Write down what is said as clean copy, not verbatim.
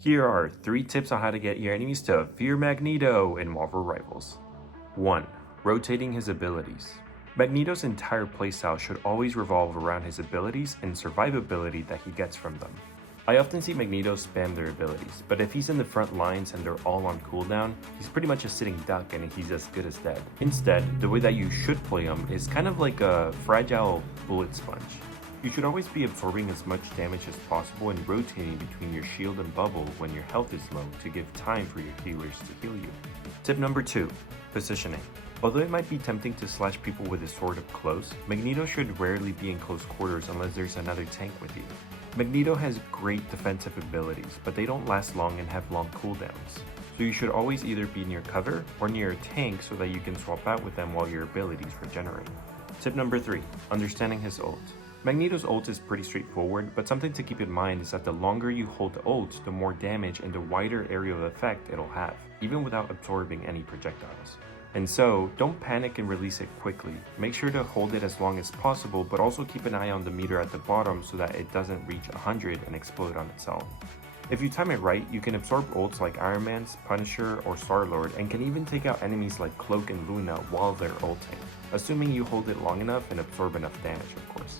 Here are 3 tips on how to get your enemies to fear Magneto in Marvel Rivals. 1. Rotating his abilities. Magneto's entire playstyle should always revolve around his abilities and survivability that he gets from them. I often see Magneto spam their abilities, but if he's in the front lines and they're all on cooldown, he's pretty much a sitting duck and he's as good as dead. Instead, the way that you should play him is kind of like a fragile bullet sponge. You should always be absorbing as much damage as possible and rotating between your shield and bubble when your health is low to give time for your healers to heal you. Tip number 2. Positioning. Although it might be tempting to slash people with his sword up close, Magneto should rarely be in close quarters unless there's another tank with you. Magneto has great defensive abilities, but they don't last long and have long cooldowns. So you should always either be near cover or near a tank so that you can swap out with them while your abilities regenerate. Tip number 3. Understanding his ult. Magneto's ult is pretty straightforward, but something to keep in mind is that the longer you hold the ult, the more damage and the wider area of effect it'll have, even without absorbing any projectiles. And so, don't panic and release it quickly. Make sure to hold it as long as possible, but also keep an eye on the meter at the bottom so that it doesn't reach 100 and explode on itself. If you time it right, you can absorb ults like Iron Man's, Punisher, or Star-Lord, and can even take out enemies like Cloak and Luna while they're ulting, assuming you hold it long enough and absorb enough damage, of course.